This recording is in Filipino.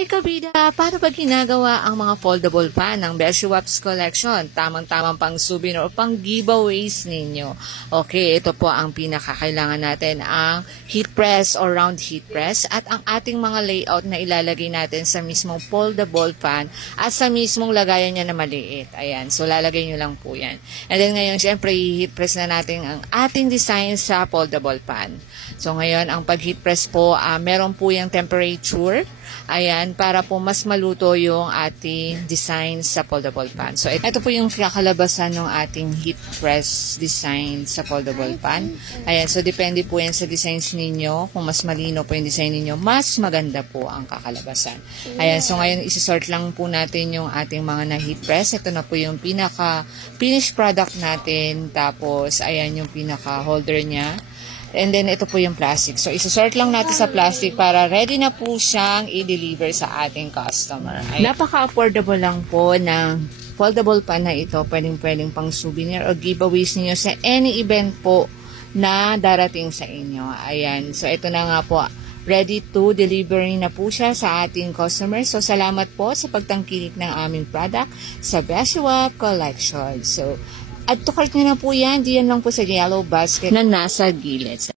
Hi kabida! Paano ba ginagawa ang mga foldable fan ng Beshi Waps Collection? Tamang-tamang pang souvenir o pang giveaways ninyo. Okay, ito po ang pinakakailangan natin, ang heat press or round heat press at ang ating mga layout na ilalagay natin sa mismong foldable fan at sa mismong lagayan niya na maliit. Ayan, so lalagay nyo lang po yan. And then ngayon, syempre, heat press na natin ang ating design sa foldable fan. So ngayon, ang pag-heat press po, meron po yung temperature. Ayan, para po mas maluto yung ating design sa foldable pan. So, ito po yung kakalabasan ng ating heat press design sa foldable pan. Ayan, so depende po yan sa designs ninyo. Kung mas malino po yung design ninyo, mas maganda po ang kakalabasan. Ayan, so ngayon isisort lang po natin yung ating mga na-heat press. Ito na po yung pinaka-finished product natin. Tapos, ayan yung pinaka-holder niya. And then, ito po yung plastic. So, isasort lang natin sa plastic para ready na po siyang i-deliver sa ating customer. Napaka-affordable lang po ng foldable pan na ito. Pwedeng pang souvenir o giveaways niyo sa any event po na darating sa inyo. Ayan. So, ito na nga po. Ready to deliver na po siya sa ating customer. So, salamat po sa pagtangkilik ng aming product sa Beshi Waps Collection. So, at to cart nyo na po yan. Diyan lang po sa yellow basket na nasa gilid.